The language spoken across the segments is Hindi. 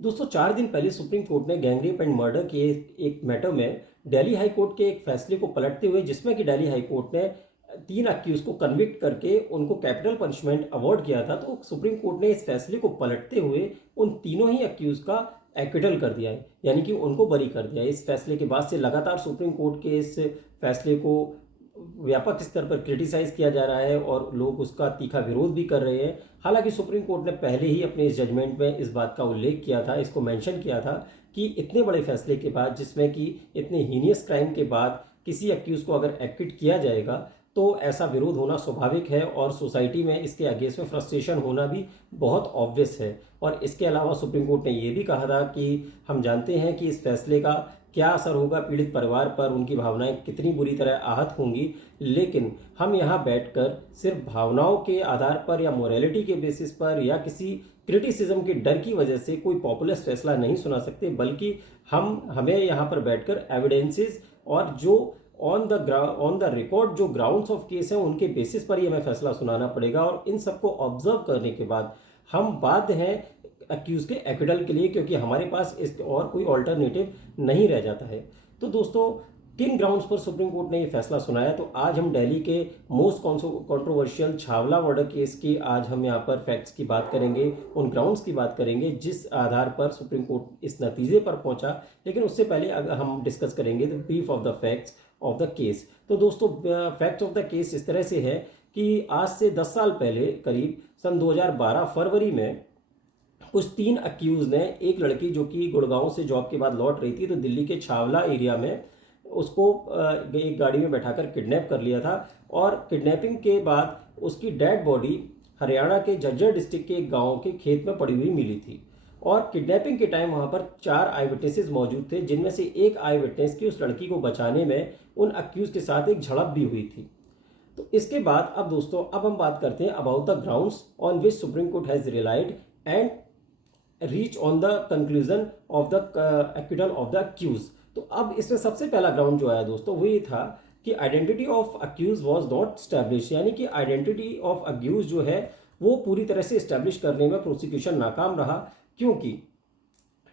दोस्तों 4 दिन पहले सुप्रीम कोर्ट ने गैंगरेप एंड मर्डर के एक मैटर में दिल्ली हाई कोर्ट के एक फैसले को पलटते हुए, जिसमें कि दिल्ली हाई कोर्ट ने 3 अक्यूज को कन्विक्ट करके उनको कैपिटल पनिशमेंट अवॉर्ड किया था। तो सुप्रीम कोर्ट ने इस फैसले को पलटते हुए उन तीनों ही अक्यूज का एक्विटल कर दिया है, यानी कि उनको बरी कर दिया है। इस फैसले के बाद से लगातार सुप्रीम कोर्ट के इस फैसले को व्यापक स्तर पर क्रिटिसाइज किया जा रहा है और लोग उसका तीखा विरोध भी कर रहे हैं। हालांकि सुप्रीम कोर्ट ने पहले ही अपने इस जजमेंट में इस बात का उल्लेख किया था, इसको मेंशन किया था कि इतने बड़े फैसले के बाद, जिसमें कि इतने हीनियस क्राइम के बाद किसी अक्यूज को अगर एक्विट किया जाएगा तो ऐसा विरोध होना स्वाभाविक है और सोसाइटी में इसके अगेंस्ट में फ्रस्ट्रेशन होना भी बहुत ऑब्वियस है। और इसके अलावा सुप्रीम कोर्ट ने ये भी कहा था कि हम जानते हैं कि इस फैसले का क्या असर होगा पीड़ित परिवार पर, उनकी भावनाएं कितनी बुरी तरह आहत होंगी, लेकिन हम यहाँ बैठकर सिर्फ भावनाओं के आधार पर या मोरालिटी के बेसिस पर या किसी क्रिटिसिज्म के डर की वजह से कोई पॉपुलर फैसला नहीं सुना सकते, बल्कि हमें यहाँ पर बैठकर एविडेंसेस और जो ऑन द रिकॉर्ड जो ग्राउंड्स ऑफ केस हैं उनके बेसिस पर ही हमें फैसला सुनाना पड़ेगा। और इन सबको ऑब्जर्व करने के बाद हम बाध्य हैं अक्यूज के एक्विटल के लिए, क्योंकि हमारे पास इस और कोई ऑल्टरनेटिव नहीं रह जाता है। तो दोस्तों, किन ग्राउंड्स पर सुप्रीम कोर्ट ने ये फैसला सुनाया, तो आज हम दिल्ली के most controversial Chhawla murder case की आज हम यहाँ पर फैक्ट्स की बात करेंगे, उन ग्राउंड्स की बात करेंगे जिस आधार पर सुप्रीम कोर्ट इस नतीजे पर पहुंचा। लेकिन उससे पहले अगर हम डिस्कस करेंगे the brief of the facts of the case. तो दोस्तों, फैक्ट्स ऑफ द केस इस तरह से है कि आज से 10 साल पहले, करीब सन 2012 फरवरी में, कुछ 3 अक्यूज ने एक लड़की जो कि गुड़गांव से जॉब के बाद लौट रही थी, तो दिल्ली के छावला एरिया में उसको एक गाड़ी में बैठाकर किडनैप कर लिया था। और किडनैपिंग के बाद उसकी डेड बॉडी हरियाणा के झज्जर डिस्ट्रिक्ट के एक गाँव के खेत में पड़ी हुई मिली थी। और किडनैपिंग के टाइम वहाँ पर 4 आई विटनेसेस मौजूद थे, जिनमें से एक आई विटनेस की उस लड़की को बचाने में उन अक्यूज के साथ एक झड़प भी हुई थी। तो इसके बाद अब दोस्तों, अब हम बात करते हैं about the grounds on which Supreme Court has relied and reach on the conclusion of the acquittal of the accused. तो अब इसमें सबसे पहला ग्राउंड जो आया दोस्तों, वो ये था कि identity of accused was not establish, यानी कि आइडेंटिटी ऑफ अक्यूज जो है वो पूरी तरह से इस्टेब्लिश करने में प्रोसिक्यूशन नाकाम रहा। क्योंकि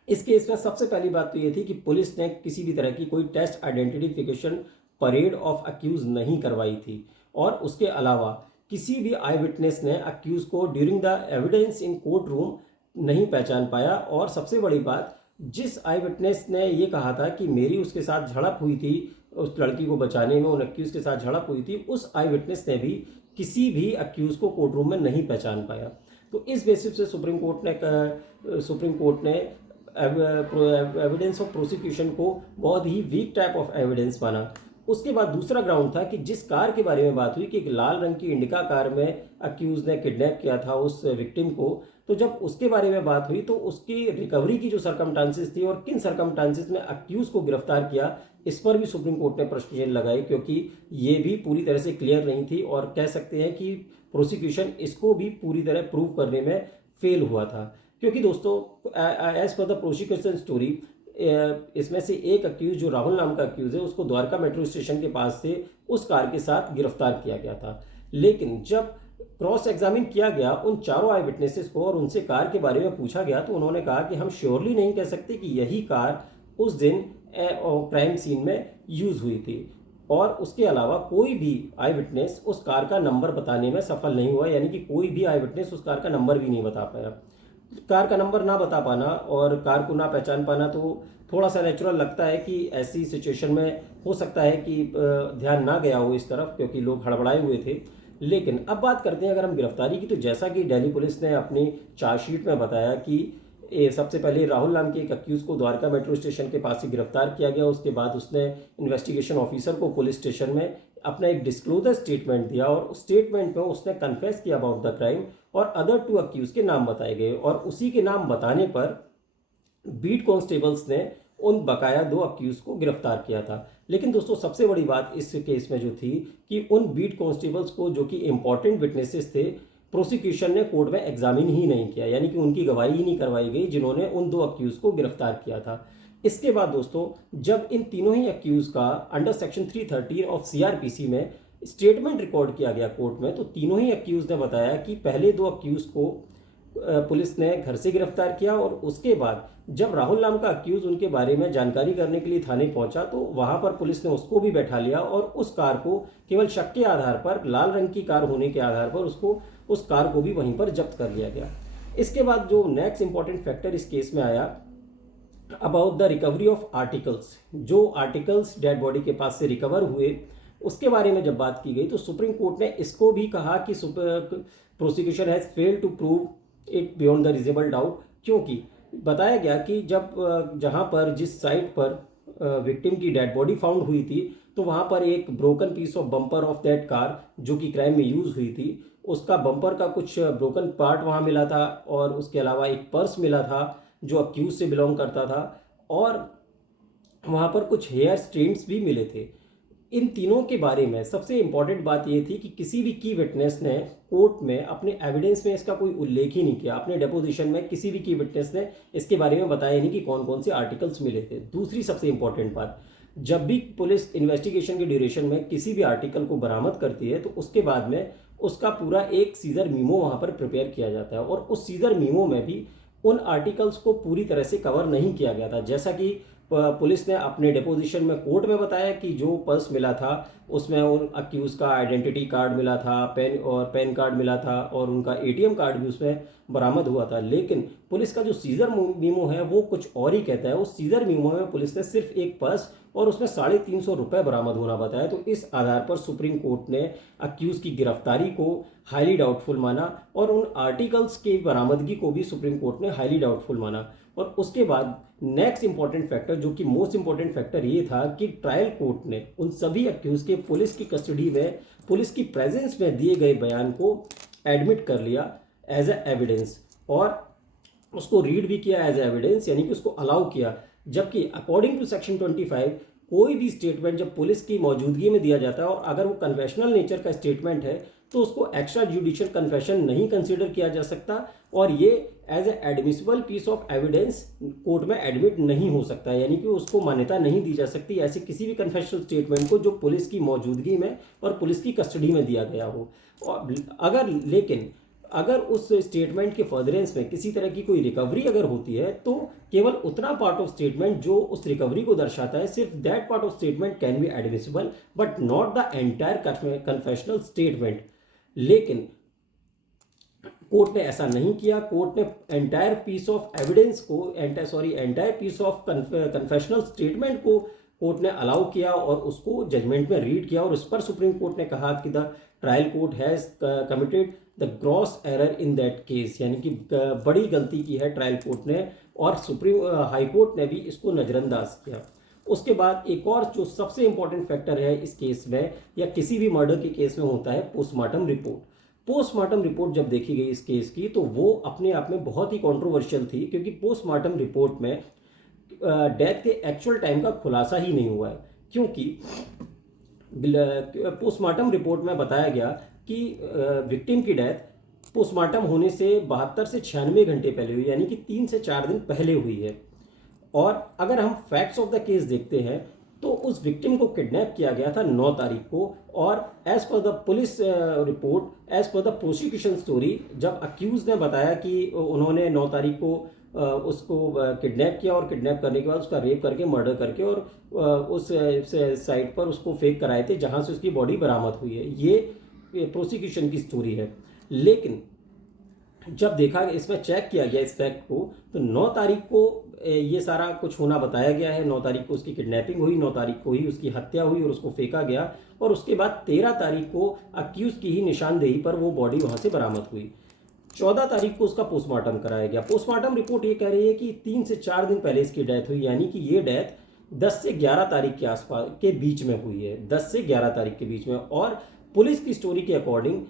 इस केस में सबसे पहली बात तो ये थी कि पुलिस ने किसी भी तरह की कोई test identification parade of accused नहीं करवाई थी। और उसके अलावा किसी भी आई विटनेस ने अक्यूज को during the evidence in court room नहीं पहचान पाया। और सबसे बड़ी बात, जिस आई विटनेस ने ये कहा था कि मेरी उसके साथ झड़प हुई थी, उस लड़की को बचाने में उन अक्यूज के साथ झड़प हुई थी, उस आई विटनेस ने भी किसी भी अक्यूज को कोर्ट रूम में नहीं पहचान पाया। तो इस बेसिस से सुप्रीम कोर्ट ने एविडेंस ऑफ प्रोसिक्यूशन को बहुत ही वीक टाइप ऑफ एविडेंस माना। उसके बाद दूसरा ग्राउंड था कि जिस कार के बारे में बात हुई कि एक लाल रंग की इंडिका कार में अक्यूज ने किडनैप किया था उस विक्टिम को, तो जब उसके बारे में बात हुई तो उसकी रिकवरी की जो सरकमस्टांसेस थी और किन सरकमस्टांसेस में अक्यूज को गिरफ्तार किया, इस पर भी सुप्रीम कोर्ट ने प्रश्न चिन्ह लगाए, क्योंकि ये भी पूरी तरह से क्लियर नहीं थी। और कह सकते हैं कि प्रोसिक्यूशन इसको भी पूरी तरह प्रूव करने में फेल हुआ था। क्योंकि दोस्तों, as per the prosecution story, इसमें से एक अक्यूज जो राहुल नाम का अक्यूज है, उसको द्वारका मेट्रो स्टेशन के पास से उस कार के साथ गिरफ्तार किया गया था। लेकिन जब क्रॉस एग्जामिन किया गया उन चारों आई विटनेसेस को और उनसे कार के बारे में पूछा गया, तो उन्होंने कहा कि हम श्योरली नहीं कह सकते कि यही कार उस दिन क्राइम सीन में यूज हुई थी। और उसके अलावा कोई भी आई विटनेस उस कार का नंबर बताने में सफल नहीं हुआ, यानी कि कोई भी आई विटनेस उस कार का नंबर भी नहीं बता पाया। कार का नंबर ना बता पाना और कार को ना पहचान पाना तो थोड़ा सा नेचुरल लगता है कि ऐसी सिचुएशन में हो सकता है कि ध्यान ना गया हो इस तरफ, क्योंकि लोग हड़बड़ाए हुए थे। लेकिन अब बात करते हैं अगर हम गिरफ्तारी की, तो जैसा कि दिल्ली पुलिस ने अपनी चार्जशीट में बताया कि सबसे पहले राहुल नाम के एक अक्यूज को द्वारका मेट्रो स्टेशन के पास से गिरफ्तार किया गया। उसके बाद उसने इन्वेस्टिगेशन ऑफिसर को पुलिस स्टेशन में अपना एक डिस्क्लोजर स्टेटमेंट दिया और उस स्टेटमेंट में उसने कन्फेस किया अबाउट द क्राइम और अदर 2 अक्यूज के नाम बताए गए। और उसी के नाम बताने पर बीट कांस्टेबल्स ने उन बकाया 2 अक्यूज को गिरफ्तार किया था। लेकिन दोस्तों, सबसे बड़ी बात इस केस में जो थी कि उन बीट कांस्टेबल्स को, जो कि इंपॉर्टेंट विटनेसेस थे, प्रोसिक्यूशन ने कोर्ट में एग्जामिन ही नहीं किया, यानी कि उनकी गवाही ही नहीं करवाई गई जिन्होंने उन 2 अक्यूज को गिरफ्तार किया था। इसके बाद दोस्तों, जब इन तीनों ही अक्यूज का अंडर सेक्शन 313 ऑफ सीआरपीसी में स्टेटमेंट रिकॉर्ड किया गया कोर्ट में, तो तीनों ही अक्यूज ने बताया कि पहले 2 अक्यूज को पुलिस ने घर से गिरफ्तार किया और उसके बाद जब राहुल नाम का अक्यूज उनके बारे में जानकारी करने के लिए थाने पहुंचा तो वहां पर पुलिस ने उसको भी बैठा लिया और उस कार को केवल शक के आधार पर, लाल रंग की कार होने के आधार पर, उसको उस कार को भी वहीं पर जब्त कर लिया गया। इसके बाद जो नेक्स्ट इंपॉर्टेंट फैक्टर इस केस में आया, about the recovery of articles, जो आर्टिकल्स डेड बॉडी के पास से रिकवर हुए उसके बारे में जब बात की गई तो सुप्रीम कोर्ट ने इसको भी कहा कि prosecution has failed to prove it beyond the reasonable doubt, क्योंकि बताया गया कि जब जहां पर जिस साइट पर विक्टिम की डेड बॉडी फाउंड हुई थी तो वहां पर एक broken piece of bumper of that car जो कि क्राइम में यूज हुई थी, उसका बम्पर का कुछ ब्रोकन पार्ट वहां मिला था और उसके अलावा एक पर्स मिला था जो अक्यूज से बिलोंग करता था और वहां पर कुछ हेयर स्ट्रेन्स भी मिले थे। इन तीनों के बारे में सबसे इंपॉर्टेंट बात यह थी कि किसी भी की विटनेस ने कोर्ट में अपने एविडेंस में इसका कोई उल्लेख ही नहीं किया। अपने डेपोजिशन में किसी भी की विटनेस ने इसके बारे में बताया नहीं कि कौन कौन से आर्टिकल्स मिले थे। दूसरी सबसे इंपॉर्टेंट बात, जब भी पुलिस इन्वेस्टिगेशन के ड्यूरेशन में किसी भी आर्टिकल को बरामद करती है तो उसके बाद में उसका पूरा एक सीजर मीमो वहाँ पर प्रिपेयर किया जाता है और उस सीजर मीमो में भी उन आर्टिकल्स को पूरी तरह से कवर नहीं किया गया था। जैसा कि पुलिस ने अपने डिपोजिशन में कोर्ट में बताया कि जो पर्स मिला था उसमें उन अक्यूज का आइडेंटिटी कार्ड मिला था, पैन कार्ड मिला था और उनका एटीएम कार्ड भी उसमें बरामद हुआ था। लेकिन पुलिस का जो सीजर मीमो है वो कुछ और ही कहता है। उस सीजर मीमो में पुलिस ने सिर्फ एक पर्स और उसमें 350 रुपये बरामद होना बताया। तो इस आधार पर सुप्रीम कोर्ट ने अक्यूज की गिरफ्तारी को हाईली डाउटफुल माना और उन आर्टिकल्स की बरामदगी को भी सुप्रीम कोर्ट ने हाईली डाउटफुल माना। और उसके बाद नेक्स्ट इंपॉर्टेंट फैक्टर, जो कि मोस्ट इंपॉर्टेंट फैक्टर ये था कि ट्रायल कोर्ट ने उन सभी अक्यूज के पुलिस की कस्टडी में, पुलिस की प्रेजेंस में दिए गए बयान को एडमिट कर लिया एज ए एविडेंस और उसको रीड भी किया एज ए एविडेंस, यानी कि उसको अलाउ किया। जबकि अकॉर्डिंग टू सेक्शन 25 कोई भी स्टेटमेंट जब पुलिस की मौजूदगी में दिया जाता है और अगर वो कन्फेशनल नेचर का स्टेटमेंट है तो उसको एक्स्ट्रा जुडिशियल कन्फेशन नहीं कंसीडर किया जा सकता और ये as a admissible piece of evidence court में एडमिट नहीं हो सकता, यानी कि उसको मान्यता नहीं दी जा सकती ऐसे किसी भी कन्फेशनल स्टेटमेंट को जो पुलिस की मौजूदगी में और पुलिस की कस्टडी में दिया गया हो। और अगर उस स्टेटमेंट के फर्दरेंस में किसी तरह की कोई रिकवरी अगर होती है तो केवल उतना पार्ट ऑफ स्टेटमेंट जो उस रिकवरी को दर्शाता है, सिर्फ that part of statement can be admissible but not the entire confessional statement. लेकिन कोर्ट ने ऐसा नहीं किया। कोर्ट ने एंटायर पीस ऑफ एविडेंस को entire piece of confessional statement को कोर्ट ने अलाउ किया और उसको जजमेंट में रीड किया और उस पर सुप्रीम कोर्ट ने कहा कि the trial court has committed the gross error in that case, यानी कि बड़ी गलती की है ट्रायल कोर्ट ने और सुप्रीम हाई कोर्ट ने भी इसको नज़रअंदाज किया। उसके बाद एक और जो सबसे इंपॉर्टेंट फैक्टर है इस केस में या किसी भी मर्डर के केस में होता है पोस्टमार्टम रिपोर्ट। पोस्टमार्टम रिपोर्ट जब देखी गई इस केस की तो वो अपने आप में बहुत ही कंट्रोवर्शियल थी, क्योंकि पोस्टमार्टम रिपोर्ट में डेथ के एक्चुअल टाइम का खुलासा ही नहीं हुआ है। क्योंकि पोस्टमार्टम रिपोर्ट में बताया गया कि विक्टिम की डेथ पोस्टमार्टम होने से 72 से 96 घंटे पहले हुई, यानी कि 3 से 4 दिन पहले हुई है। और अगर हम फैक्ट्स ऑफ द केस देखते हैं तो उस विक्टिम को किडनैप किया गया था 9 तारीख को और as per the police report, as per the prosecution story, जब अक्यूज ने बताया कि उन्होंने 9 तारीख को उसको किडनैप किया और किडनैप करने के बाद उसका रेप करके, मर्डर करके और उस साइट पर उसको फेंक कराए थे जहां से उसकी बॉडी बरामद हुई है। ये प्रोसिक्यूशन की स्टोरी है। लेकिन जब देखा, इसमें चेक किया गया इस फैक्ट को, तो 9 तारीख को ये सारा कुछ होना बताया गया है। 9 तारीख को उसकी किडनैपिंग हुई, 9 तारीख को ही उसकी हत्या हुई और उसको फेंका गया और उसके बाद 13 तारीख को अक्यूज की ही निशानदेही पर वो बॉडी वहाँ से बरामद हुई। 14 तारीख को उसका पोस्टमार्टम कराया गया। पोस्टमार्टम रिपोर्ट ये कह रही है कि 3 से 4 दिन पहले इसकी डेथ हुई, यानी कि ये डेथ 10 से 11 तारीख के आसपास के बीच में हुई है, 10 से 11 तारीख के बीच में। और पुलिस की स्टोरी के अकॉर्डिंग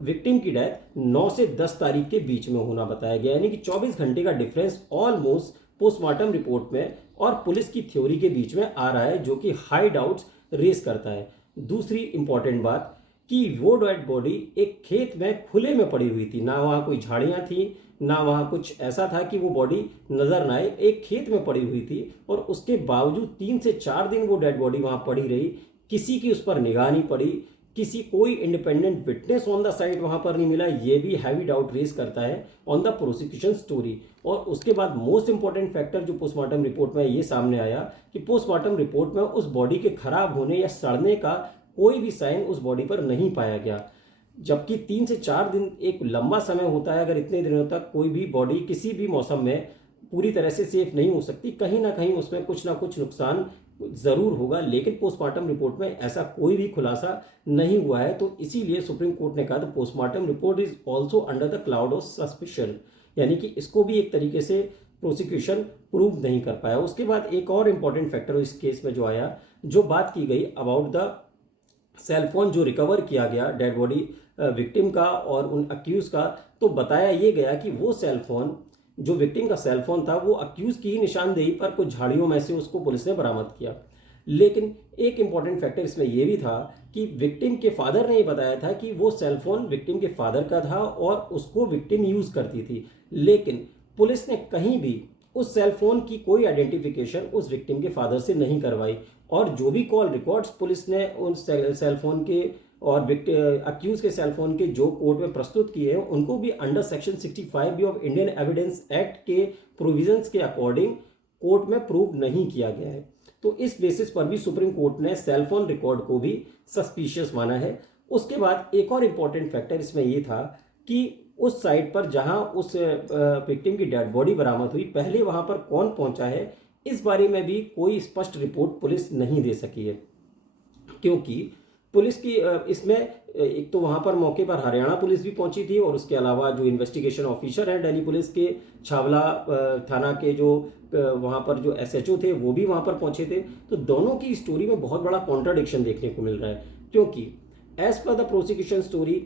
विक्टिम की डेथ 9 से 10 तारीख के बीच में होना बताया गया, यानी कि 24 घंटे का डिफरेंस ऑलमोस्ट पोस्टमार्टम रिपोर्ट में और पुलिस की थ्योरी के बीच में आ रहा है, जो कि हाई डाउट्स रेस करता है। दूसरी इंपॉर्टेंट बात कि वो डेड बॉडी एक खेत में खुले में पड़ी हुई थी, ना वहाँ कोई झाड़ियाँ थी, ना वहाँ कुछ ऐसा था कि वो बॉडी नजर ना आए, एक खेत में पड़ी हुई थी और उसके बावजूद 3 से 4 दिन वो डेड बॉडी वहाँ पड़ी रही, किसी की उस पर निगाह नहीं पड़ी, किसी कोई independent witness on the site वहां पर नहीं मिला, ये भी हैवी डाउट रेज करता है ऑन द प्रोसिक्यूशन स्टोरी। और उसके बाद मोस्ट इंपॉर्टेंट फैक्टर जो पोस्टमार्टम रिपोर्ट में ये सामने आया कि पोस्टमार्टम रिपोर्ट में उस बॉडी के खराब होने या सड़ने का कोई भी साइन उस बॉडी पर नहीं पाया गया, जबकि 3 से 4 दिन एक लंबा समय होता है। अगर इतने दिनों तक कोई भी बॉडी किसी भी मौसम में पूरी तरह से सेफ नहीं हो सकती, कहीं ना कहीं उसमें कुछ ना कुछ नुकसान ज़रूर होगा, लेकिन पोस्टमार्टम रिपोर्ट में ऐसा कोई भी खुलासा नहीं हुआ है। तो इसीलिए सुप्रीम कोर्ट ने कहा the postmortem report is also under the cloud of suspicion, यानी कि इसको भी एक तरीके से प्रोसिक्यूशन प्रूव नहीं कर पाया। उसके बाद एक और इम्पॉर्टेंट फैक्टर इस केस में जो आया, जो बात की गई अबाउट द सेलफोन जो रिकवर किया गया डेड बॉडी विक्टिम का और उन अक्यूज का, तो बताया ये गया कि वो सेलफोन जो विक्टिम का सेलफोन था वो अक्यूज की ही निशानदेही पर कुछ झाड़ियों में से उसको पुलिस ने बरामद किया। लेकिन एक इंपॉर्टेंट फैक्टर इसमें यह भी था कि विक्टिम के फादर ने ये बताया था कि वो सेलफोन विक्टिम के फादर का था और उसको विक्टिम यूज करती थी, लेकिन पुलिस ने कहीं भी उस सेलफोन की कोई आइडेंटिफिकेशन उस विक्टिम के फादर से नहीं करवाई। और जो भी कॉल रिकॉर्ड्स पुलिस ने उन सेलफोन के और अक्यूज के सेलफोन के जो कोर्ट में प्रस्तुत किए हैं, उनको भी under section 65 B of Indian Evidence Act के प्रोविजंस के अकॉर्डिंग कोर्ट में प्रूव नहीं किया गया है। तो इस बेसिस पर भी सुप्रीम कोर्ट ने सेलफोन रिकॉर्ड को भी सस्पिशियस माना है। उसके बाद एक और इम्पॉर्टेंट फैक्टर इसमें ये था कि उस साइट पर जहां उस विक्टिम की डेड बॉडी बरामद हुई, पहले वहां पर कौन पहुंचा है, इस बारे में भी कोई स्पष्ट रिपोर्ट पुलिस नहीं दे सकी है। क्योंकि पुलिस की इसमें एक तो वहां पर मौके पर हरियाणा पुलिस भी पहुंची थी और उसके अलावा जो इन्वेस्टिगेशन ऑफिसर हैं दिल्ली पुलिस के छावला थाना के जो वहां पर जो एसएचओ थे वो भी वहां पर पहुंचे थे। तो दोनों की स्टोरी में बहुत बड़ा कॉन्ट्राडिक्शन देखने को मिल रहा है, क्योंकि as per the prosecution story,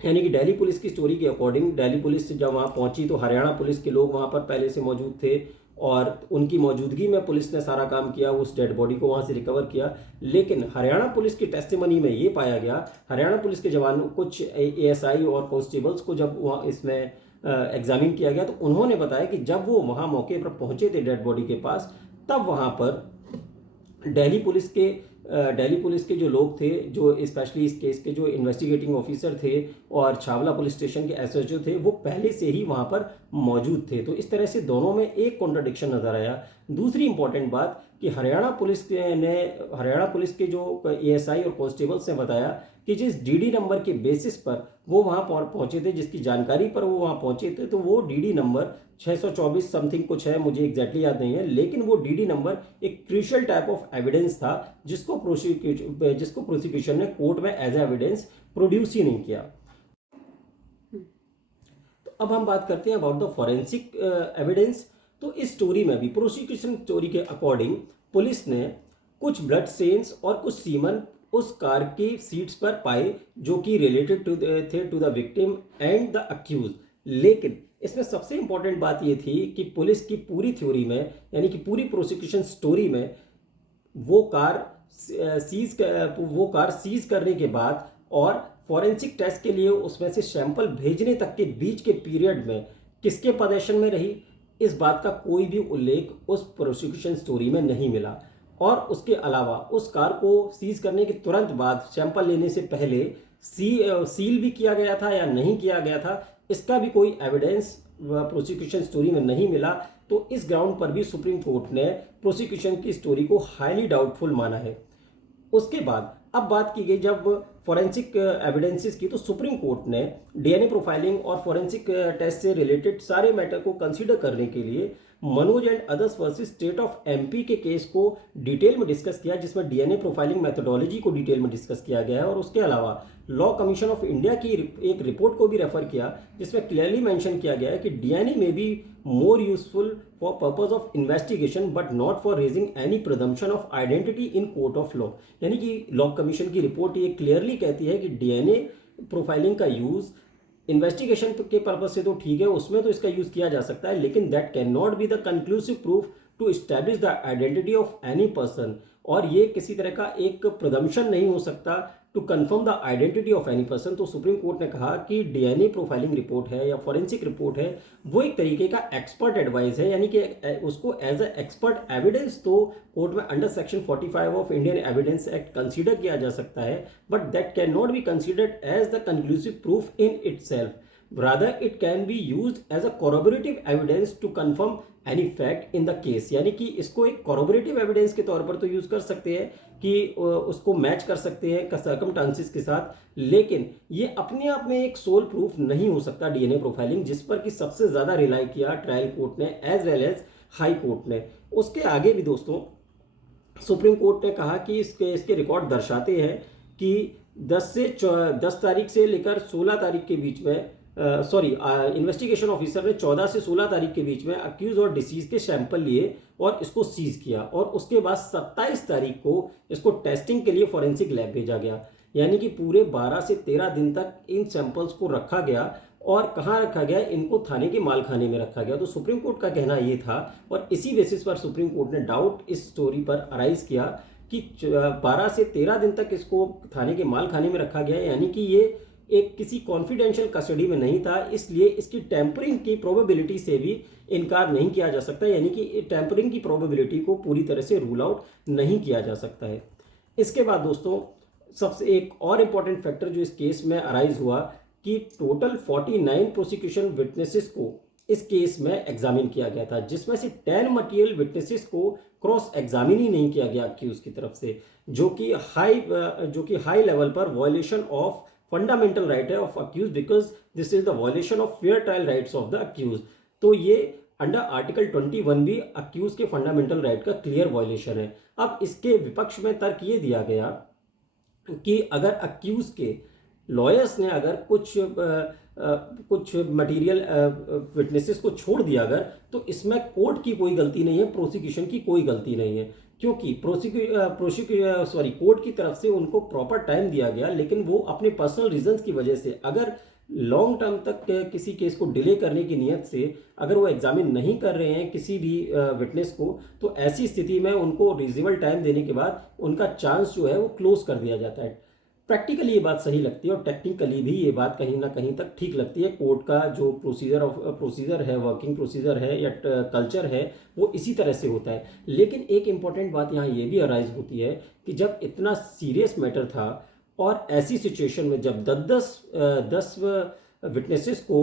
यानी कि दिल्ली पुलिस की स्टोरी के अकॉर्डिंग दिल्ली पुलिस जब वहां पहुंची तो हरियाणा पुलिस के लोग वहां पर पहले से मौजूद थे और उनकी मौजूदगी में पुलिस ने सारा काम किया, उस डेड बॉडी को वहां से रिकवर किया। लेकिन हरियाणा पुलिस की टेस्टिमनी में ये पाया गया, हरियाणा पुलिस के जवानों कुछ एएसआई और कांस्टेबल्स को जब वहाँ इसमें एग्जामिन किया गया तो उन्होंने बताया कि जब वो वहाँ मौके पर पहुंचे थे डेड बॉडी के पास, तब वहाँ पर दिल्ली पुलिस के जो लोग थे, जो स्पेशली इस केस के जो इन्वेस्टिगेटिंग ऑफिसर थे और छावला पुलिस स्टेशन के एसएचओ थे, वो पहले से ही वहाँ पर मौजूद थे। तो इस तरह से दोनों में एक कॉन्ट्रडिक्शन नजर आया। दूसरी इंपॉर्टेंट बात कि हरियाणा पुलिस के जो एएसआई और कांस्टेबल्स ने बताया कि जिस डीडी नंबर के बेसिस पर वो वहाँ पर पहुंचे थे, जिसकी जानकारी पर वो वहाँ पहुंचे थे, तो वो डीडी नंबर 624 समथिंग कुछ है, मुझे एग्जैक्टली याद नहीं है, लेकिन वो डीडी नंबर एक क्रूशियल टाइप ऑफ एविडेंस था जिसको प्रोसिक्यूशन ने कोर्ट में एज एविडेंस प्रोड्यूस ही नहीं किया। तो अब हम बात करते हैं अबाउट द फॉरेंसिक एविडेंस। तो इस स्टोरी में भी प्रोसिक्यूशन स्टोरी के अकॉर्डिंग पुलिस ने कुछ ब्लड स्टेन्स और कुछ सीमन उस कार की सीट्स पर पाए जो कि related to the victim and the accused. लेकिन इसमें सबसे इंपॉर्टेंट बात यह थी कि पुलिस की पूरी थ्योरी में, यानी कि पूरी प्रोसिक्यूशन स्टोरी में, वो कार सीज करने के बाद और फॉरेंसिक टेस्ट के लिए उसमें से सैंपल भेजने तक के बीच के पीरियड में किसके पोजीशन में रही, इस बात का कोई भी उल्लेख उस प्रोसिक्यूशन स्टोरी में नहीं मिला। और उसके अलावा उस कार को सीज करने के तुरंत बाद सैंपल लेने से पहले सील भी किया गया था या नहीं किया गया था, इसका भी कोई एविडेंस प्रोसिक्यूशन स्टोरी में नहीं मिला। तो इस ग्राउंड पर भी सुप्रीम कोर्ट ने प्रोसिक्यूशन की स्टोरी को हाईली डाउटफुल माना है। उसके बाद अब बात की गई जब फॉरेंसिक एविडेंसेस की, तो सुप्रीम कोर्ट ने डीएनए प्रोफाइलिंग और फॉरेंसिक टेस्ट से रिलेटेड सारे मैटर को कंसीडर करने के लिए Manoj and others versus state of MP के केस को डिटेल में डिस्कस किया, जिसमें डीएनए प्रोफाइलिंग मेथोडोलॉजी को डिटेल में डिस्कस किया गया है। और उसके अलावा लॉ कमीशन ऑफ इंडिया की एक रिपोर्ट को भी रेफर किया, जिसमें क्लियरली मेंशन किया गया है कि डीएनए में be more useful for purpose of investigation but not for raising any presumption of identity in court of law. यानी कि लॉ कमीशन की रिपोर्ट ये क्लियरली कहती है कि डीएनए प्रोफाइलिंग का यूज इन्वेस्टिगेशन के पर्पज से तो ठीक है, उसमें तो इसका यूज किया जा सकता है, लेकिन that can not be the conclusive proof to establish the identity of any person. और ये किसी तरह का एक प्रदम्पशन नहीं हो सकता to confirm the identity of any person. तो सुप्रीम कोर्ट ने कहा कि डीएनए प्रोफाइलिंग रिपोर्ट है या फॉरेंसिक रिपोर्ट है, वो एक तरीके का एक्सपर्ट एडवाइस है, यानी कि उसको एज अ एक्सपर्ट एविडेंस तो कोर्ट में under section 45 of Indian Evidence Act consider किया जा सकता है, but that can not be considered as the conclusive proof in itself, rather it can be used as a corroborative evidence to confirm any fact in the case। यानी कि इसको एक corroborative evidence के तौर पर तो यूज कर सकते हैं कि उसको मैच कर सकते हैं सर्कमस्टांसिस के साथ, लेकिन ये अपने आप में एक सोल प्रूफ नहीं हो सकता डीएनए प्रोफाइलिंग, जिस पर कि सबसे ज्यादा रिलाई किया ट्रायल कोर्ट ने as well as High Court ने। उसके आगे भी दोस्तों सुप्रीम कोर्ट ने कहा कि इसके रिकॉर्ड दर्शाते हैं कि 10 तारीख से लेकर 16 तारीख के बीच में इन्वेस्टिगेशन ऑफिसर ने 14 से 16 तारीख के बीच में अक्यूज और डिसीज के सैंपल लिए और इसको सीज किया, और उसके बाद 27 तारीख को इसको टेस्टिंग के लिए फॉरेंसिक लैब भेजा गया। यानी कि पूरे 12 से 13 दिन तक इन सैंपल्स को रखा गया, और कहाँ रखा गया, इनको थाने के मालखाने में रखा गया। तो सुप्रीम कोर्ट का कहना ये था, और इसी बेसिस पर सुप्रीम कोर्ट ने डाउट इस स्टोरी पर अराइज किया कि 12 से 13 दिन तक इसको थाने के मालखाने में रखा गया, यानी कि ये एक किसी कॉन्फिडेंशियल कस्टडी में नहीं था, इसलिए इसकी टेम्परिंग की प्रोबेबिलिटी से भी इनकार नहीं किया जा सकता, यानी कि टेम्परिंग की प्रोबेबिलिटी को पूरी तरह से रूल आउट नहीं किया जा सकता है। इसके बाद दोस्तों सबसे एक और इम्पॉर्टेंट फैक्टर जो इस केस में अराइज हुआ कि टोटल 49 प्रोसिक्यूशन विटनेसेस को इस केस में एग्जामिन किया गया था, जिसमें से 10 मटेरियल विटनेसेस को क्रॉस एग्जामिन ही नहीं किया गया अक्यूज की तरफ से, जो कि हाई लेवल पर वॉयलेशन ऑफ फंडामेंटल राइट है of accused, because this is the violation of fair trial rights of the accused. तो ये अंडर आर्टिकल 21 भी अक्यूज के फंडामेंटल राइट का क्लियर वॉयलेशन है। अब इसके विपक्ष में तर्क ये दिया गया कि अगर अक्यूज के लॉयर्स ने अगर कुछ मटेरियल विटनेसेस को छोड़ दिया अगर, तो इसमें कोर्ट की कोई गलती नहीं है, प्रोसिक्यूशन की कोई गलती नहीं है, क्योंकि कोर्ट की तरफ से उनको प्रॉपर टाइम दिया गया, लेकिन वो अपने पर्सनल रीजंस की वजह से अगर लॉन्ग टर्म तक किसी केस को डिले करने की नीयत से अगर वो एग्जामिन नहीं कर रहे हैं किसी भी विटनेस को, तो ऐसी स्थिति में उनको रीजनेबल टाइम देने के बाद उनका चांस जो है वो क्लोज कर दिया जाता है। प्रैक्टिकली ये बात सही लगती है और टेक्निकली भी ये बात कहीं ना कहीं तक ठीक लगती है। कोर्ट का जो प्रोसीजर है, वर्किंग प्रोसीजर है या कल्चर है, वो इसी तरह से होता है। लेकिन एक इम्पॉर्टेंट बात यहाँ ये भी अराइज होती है कि जब इतना सीरियस मैटर था और ऐसी सिचुएशन में जब 10 विटनेसेस को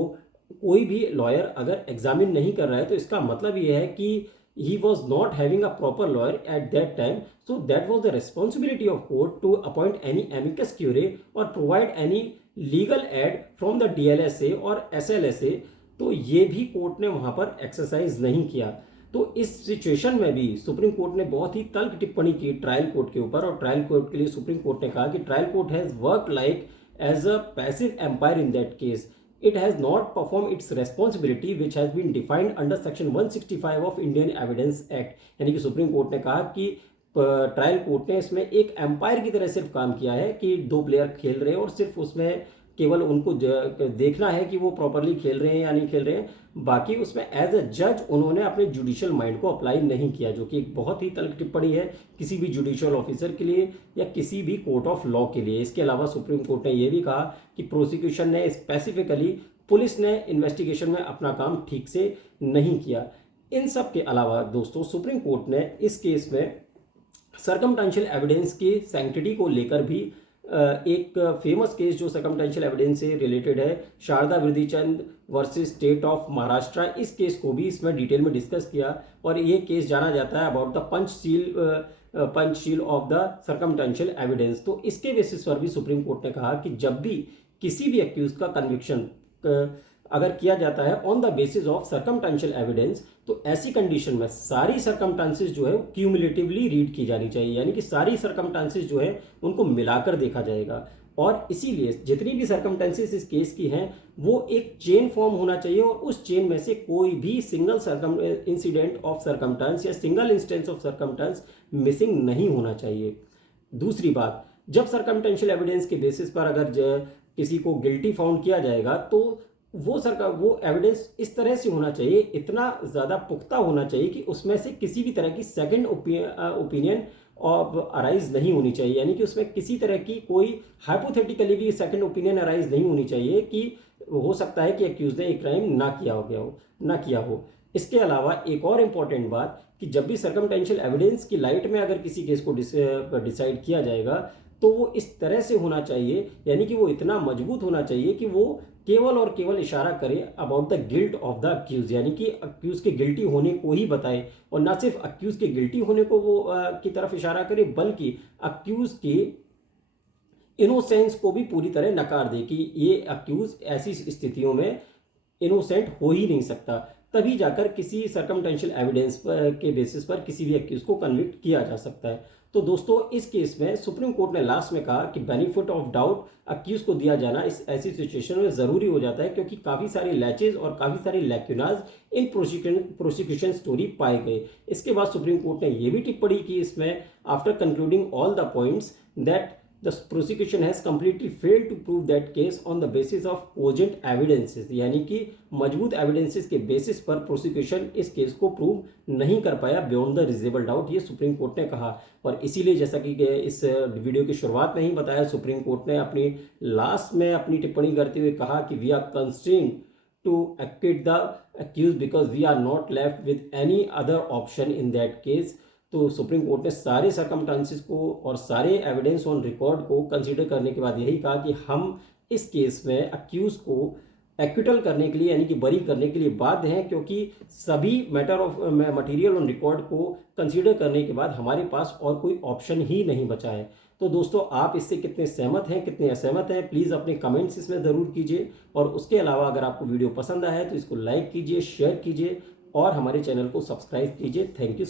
कोई भी लॉयर अगर एग्जामिन नहीं कर रहा है, तो इसका मतलब ये है कि he was not having a proper lawyer at that time, so that was the responsibility of court to appoint any amicus curiae or provide any legal aid from the DLSA और SLSA। तो ये भी कोर्ट ने वहाँ पर एक्सरसाइज नहीं किया। तो इस सिचुएशन में भी सुप्रीम कोर्ट ने बहुत ही तल्ख टिप्पणी की ट्रायल कोर्ट के ऊपर, और ट्रायल कोर्ट के लिए सुप्रीम कोर्ट ने कहा कि trial court has work like as a passive umpire in that case, it has not performed its responsibility which has been defined under section 165 of Indian Evidence Act। यानी कि सुप्रीम कोर्ट ने कहा कि ट्रायल कोर्ट ने इसमें एक एम्पायर की तरह सिर्फ काम किया है कि 2 प्लेयर खेल रहे हैं और सिर्फ उसमें केवल उनको देखना है कि वो प्रॉपरली खेल रहे हैं या नहीं खेल रहे हैं, बाकी उसमें एज अ जज उन्होंने अपने जुडिशियल माइंड को अप्लाई नहीं किया, जो कि एक बहुत ही तल्ख टिप्पणी है किसी भी जुडिशियल ऑफिसर के लिए या किसी भी कोर्ट ऑफ लॉ के लिए। इसके अलावा सुप्रीम कोर्ट ने यह भी कहा कि प्रोसिक्यूशन ने स्पेसिफिकली पुलिस ने इन्वेस्टिगेशन में अपना काम ठीक से नहीं किया। इन सब के अलावा दोस्तों सुप्रीम कोर्ट ने इस केस में सर्कमस्टेंशियल एविडेंस की सैंक्टिटी को लेकर भी एक फेमस केस जो सर्कमस्टेंशियल एविडेंस से रिलेटेड है, Sharda Vriddhichand versus state of Maharashtra, इस केस को भी इसमें डिटेल में डिस्कस किया। और ये केस जाना जाता है about the punch seal of the circumstantial evidence. तो इसके बेसिस पर भी सुप्रीम कोर्ट ने कहा कि जब भी किसी भी अक्यूज का कन्विक्शन अगर किया जाता है on the basis of circumstantial evidence, तो ऐसी कंडीशन में सारी सर्कमस्टांसेस जो है वो क्यूमुलेटिवली रीड की जानी चाहिए, यानी कि सारी सर्कमस्टांसेस जो है उनको मिलाकर देखा जाएगा। और इसीलिए जितनी भी सर्कमस्टांसेस इस केस की हैं वो एक चेन फॉर्म होना चाहिए, और उस चेन में से कोई भी सिंगल इंसिडेंट ऑफ सर्कमस्टांस या single instance of circumstance missing नहीं होना चाहिए। दूसरी बात, जब सर्कमस्टेंशियल एविडेंस के बेसिस पर अगर किसी को गिल्टी फाउंड किया जाएगा, तो वो एविडेंस इस तरह से होना चाहिए, इतना ज़्यादा पुख्ता होना चाहिए कि उसमें से किसी भी तरह की सेकंड ओपिनियन और अराइज नहीं होनी चाहिए, यानी कि उसमें किसी तरह की कोई हाइपोथेटिकली भी सेकंड ओपिनियन अराइज नहीं होनी चाहिए कि हो सकता है कि एक्यूज ने एक क्राइम ना किया हो। इसके अलावा एक और इम्पॉर्टेंट बात कि जब भी सर्कमटेंशियल एविडेंस की लाइट में अगर किसी केस को डिसाइड किया जाएगा तो वो इस तरह से होना चाहिए, यानी कि वो इतना मजबूत होना चाहिए कि वो केवल और केवल इशारा करे about the guilt of the accused, यानी कि अक्यूज के गिल्टी होने को ही बताए, और ना सिर्फ अक्यूज के गिल्टी होने को वो की तरफ इशारा करे, बल्कि अक्यूज के इनोसेंस को भी पूरी तरह नकार दे कि ये अक्यूज ऐसी स्थितियों में इनोसेंट हो ही नहीं सकता। तभी जाकर किसी सर्कमटेंशियल एविडेंस के बेसिस पर किसी भी अक्यूज को कन्विक्ट किया जा सकता है। तो दोस्तों इस केस में सुप्रीम कोर्ट ने लास्ट में कहा कि बेनिफिट ऑफ डाउट अक्यूज को दिया जाना इस ऐसी सिचुएशन में ज़रूरी हो जाता है, क्योंकि काफ़ी सारे लैचेज और काफ़ी सारे लैक्यूनाज इन प्रोसिक्यूशन स्टोरी पाए गए। इसके बाद सुप्रीम कोर्ट ने यह भी टिप्पणी की इसमें, after concluding all the points, that the prosecution has completely failed to prove that case on the basis of cogent evidences, यानी कि मजबूत एविडेंसेस के बेसिस पर प्रोसिक्यूशन इस केस को प्रूव नहीं कर पाया बियॉन्ड द रिजेबल डाउट, ये सुप्रीम कोर्ट ने कहा। और इसीलिए जैसा कि इस वीडियो की शुरुआत में ही बताया, सुप्रीम कोर्ट ने अपनी लास्ट में अपनी टिप्पणी करते हुए कहा कि we are constrained to acquit the accused because we are not left with any other option in that case. तो सुप्रीम कोर्ट ने सारे सर्कमस्टांसेस को और सारे एविडेंस ऑन रिकॉर्ड को कंसीडर करने के बाद यही कहा कि हम इस केस में अक्यूज को एक्विटल करने के लिए, यानी कि बरी करने के लिए बाध्य हैं, क्योंकि सभी matter of material on record को कंसीडर करने के बाद हमारे पास और कोई ऑप्शन ही नहीं बचा है। तो दोस्तों आप इससे कितने सहमत हैं, कितने असहमत हैं, प्लीज़ अपने कमेंट्स इसमें ज़रूर कीजिए। और उसके अलावा अगर आपको वीडियो पसंद आया है तो इसको लाइक कीजिए, शेयर कीजिए और हमारे चैनल को सब्सक्राइब कीजिए। Thank you.